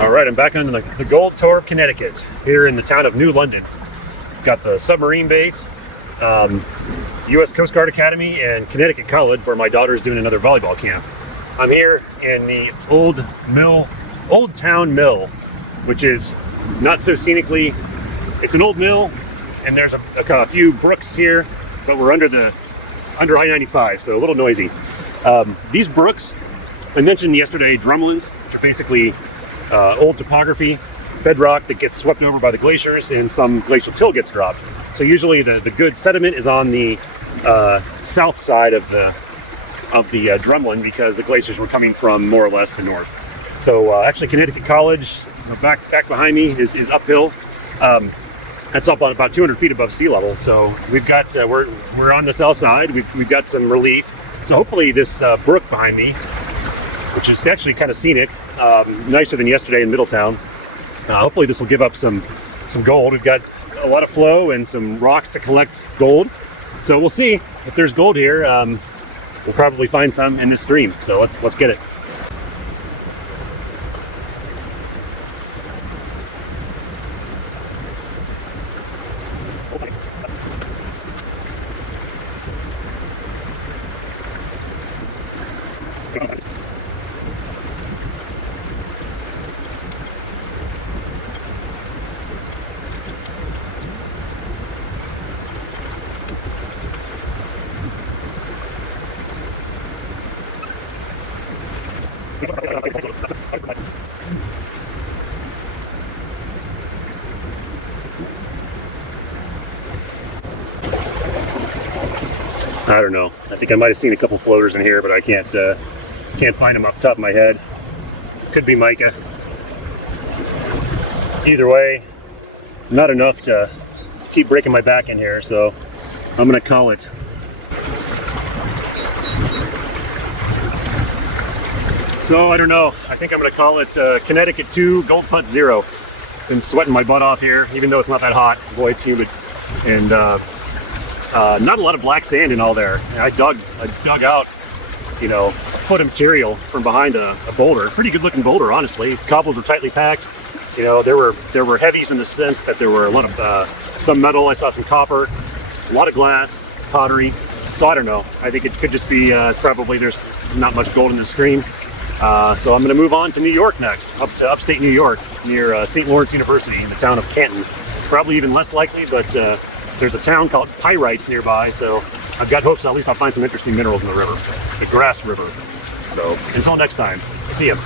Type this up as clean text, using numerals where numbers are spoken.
All right, I'm back on the Gold Tour of Connecticut here in the town of New London. Got the submarine base, U.S. Coast Guard Academy, and Connecticut College, where my daughter is doing another volleyball camp. I'm here in the Old Town Mill, which is not so scenically. It's an old mill, and there's a few brooks here, but we're under I-95, so a little noisy. These brooks, I mentioned yesterday, drumlins, which are basically old topography, bedrock that gets swept over by the glaciers, and some glacial till gets dropped. So usually the good sediment is on the south side of the drumlin, because the glaciers were coming from more or less the north. So actually Connecticut College, back behind me, is uphill. That's up on about 200 feet above sea level. So we've got we're on the south side. We've got some relief. So hopefully this brook behind me, which is actually kind of scenic, nicer than yesterday in Middletown. Hopefully this will give up some gold. We've got a lot of flow and some rocks to collect gold. So we'll see if there's gold here. We'll probably find some in this stream. So let's get it. I don't know. I think I might have seen a couple floaters in here, but I can't find them off the top of my head. Could be mica. Either way, not enough to keep breaking my back in here, so I'm gonna call it. So I don't know. I think I'm gonna call it Connecticut 2 Gold Putz 0. Been sweating my butt off here, even though it's not that hot. Boy, it's humid, and not a lot of black sand in all there. I dug out, a foot of material from behind a boulder. Pretty good looking boulder, honestly. Cobbles were tightly packed. There were heavies in the sense that there were a lot of some metal. I saw some copper, a lot of glass, pottery. So I don't know. I think it could just be it's probably there's not much gold in the stream. So I'm going to move on to New York next, up to upstate New York, near St. Lawrence University in the town of Canton. Probably even less likely, but there's a town called Pyrites nearby, so I've got hopes at least I'll find some interesting minerals in the river, the Grass River. So until next time, see ya.